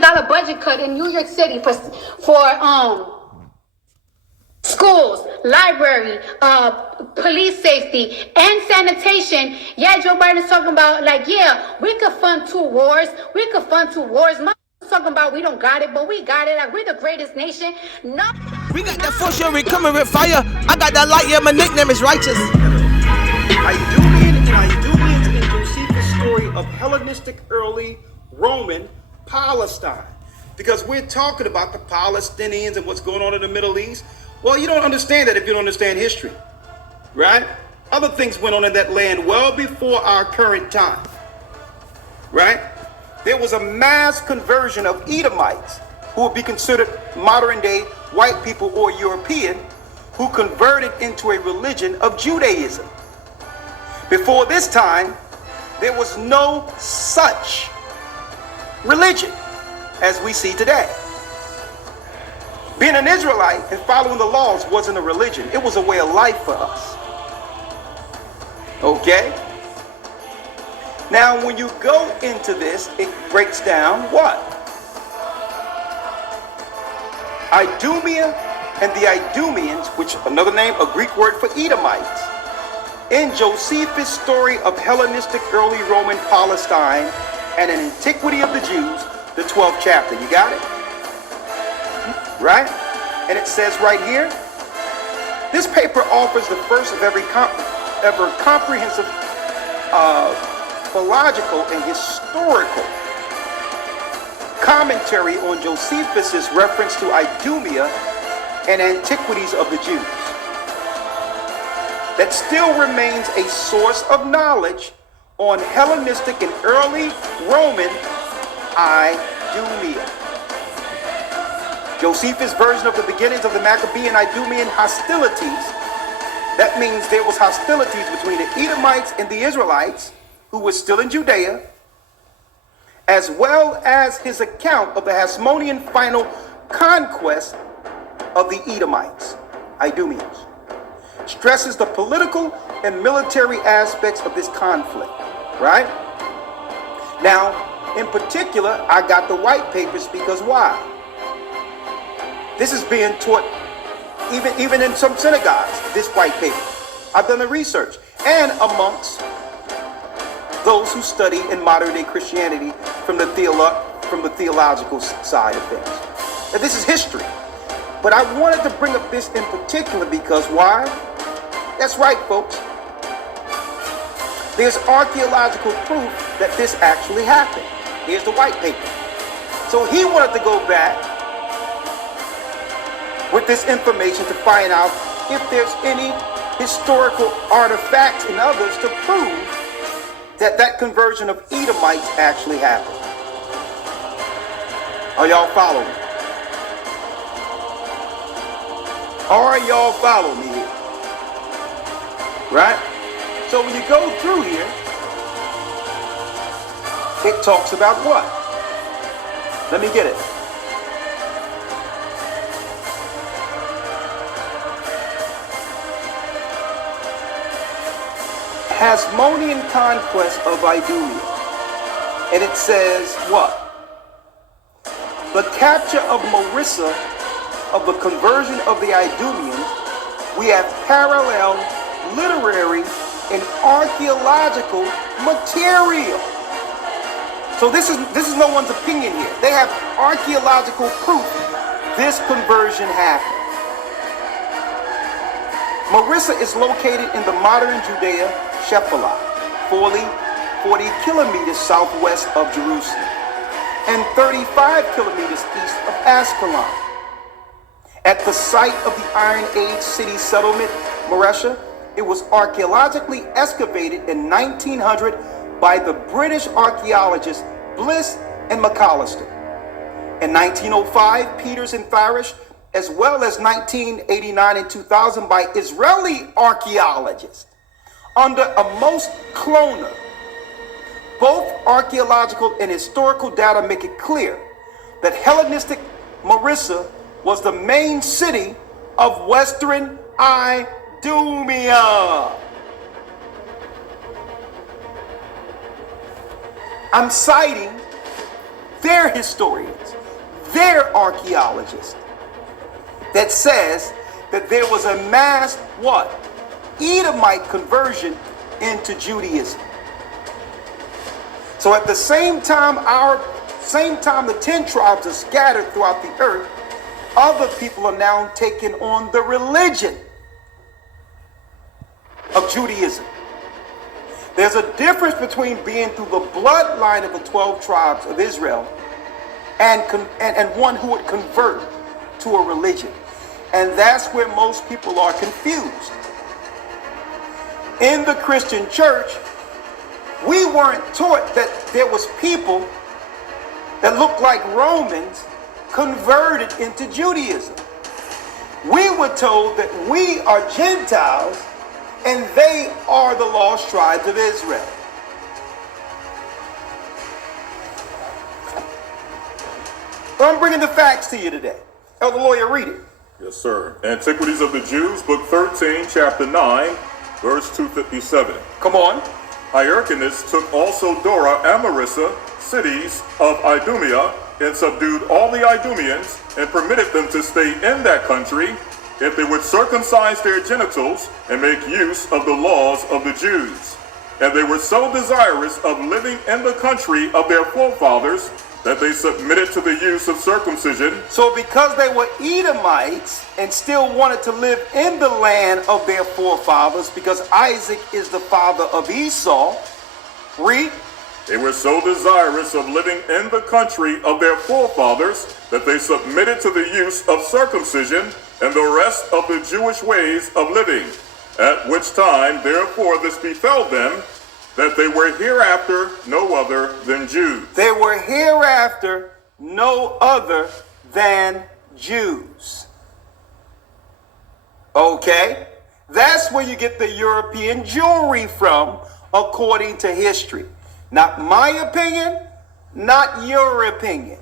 budget cut in New York City for schools, library, police safety, and sanitation. Yeah, Joe Biden's talking about, like, yeah, we could fund two wars. We could fund two wars. Talking about we don't got it, but we got it. Like, we're the greatest nation. No. We got that for sure. We coming with fire. I got that light. Yeah, my nickname is Righteous. Idumeans in Josephus' story of Hellenistic early Roman Palestine. Because we're talking about the Palestinians and what's going on in the Middle East. Well, you don't understand that if you don't understand history, right? Other things went on in that land well before our current time, right? There was a mass conversion of Edomites, who would be considered modern day white people or European, who converted into a religion of Judaism. Before this time, there was no such religion as we see today. Being an Israelite and following the laws wasn't a religion. It was a way of life for us. Okay? Now, when you go into this, it breaks down what? Idumea and the Idumeans, which is another name, a Greek word for Edomites, in Josephus' story of Hellenistic early Roman Palestine and an antiquity of the Jews, the 12th chapter. You got it? Right? And it says right here, this paper offers the first of ever comprehensive philological and historical commentary on Josephus' reference to Idumea and antiquities of the Jews. That still remains a source of knowledge on Hellenistic and early Roman Idumea. Josephus' version of the beginnings of the Maccabean Idumean hostilities, that means there was hostilities between the Edomites and the Israelites, who were still in Judea, as well as his account of the Hasmonean final conquest of the Edomites, Idumeans, stresses the political and military aspects of this conflict, right? Now, in particular, I got the white papers because why? This is being taught even in some synagogues, this white paper. I've done the research. And amongst those who study in modern day Christianity from the theological side of things. Now, this is history. But I wanted to bring up this in particular because why? That's right, folks. There's archaeological proof that this actually happened. Here's the white paper. So he wanted to go back with this information to find out if there's any historical artifacts and others to prove that that conversion of Edomites actually happened. Are y'all following me? Are y'all following me here? Right? So when you go through here, it talks about what? Let me get it. Hasmonean conquest of Idumea. And it says what? The capture of Marissa, of the conversion of the Idumeans, we have parallel literary and archaeological material. So this is no one's opinion here. They have archaeological proof this conversion happened. Marissa is located in the modern Judea, Shephelah, 40 kilometers southwest of Jerusalem, and 35 kilometers east of Ascalon. At the site of the Iron Age city settlement, Marissa, it was archaeologically excavated in 1900 by the British archaeologists Bliss and McAllister. In 1905, Peters and Farish, as well as 1989 and 2000 by Israeli archaeologists under Amos Kloner. Both archaeological and historical data make it clear that Hellenistic Marissa was the main city of Western Idumea. I'm citing their historians, their archaeologists, that says that there was a mass, what? Edomite conversion into Judaism. So at the same time, the 10 tribes are scattered throughout the earth, other people are now taking on the religion of Judaism. There's a difference between being through the bloodline of the 12 tribes of Israel and one who would convert to a religion. And that's where most people are confused. In the Christian church, we weren't taught that there was people that looked like Romans converted into Judaism. We were told that we are Gentiles and they are the lost tribes of Israel. So I'm bringing the facts to you today. Elder Lawyer, read it. Yes, sir. Antiquities of the Jews, book 13, chapter 9, verse 257. Come on. Hyrcanus took also Dora and Marissa, cities of Idumea, and subdued all the Idumeans, and permitted them to stay in that country, if they would circumcise their genitals and make use of the laws of the Jews. And they were so desirous of living in the country of their forefathers that they submitted to the use of circumcision. So because they were Edomites and still wanted to live in the land of their forefathers, because Isaac is the father of Esau, read. They were so desirous of living in the country of their forefathers that they submitted to the use of circumcision and the rest of the Jewish ways of living. At which time, therefore, this befell them, that they were hereafter no other than Jews. They were hereafter no other than Jews. Okay? That's where you get the European Jewry from, according to history. Not my opinion, not your opinion.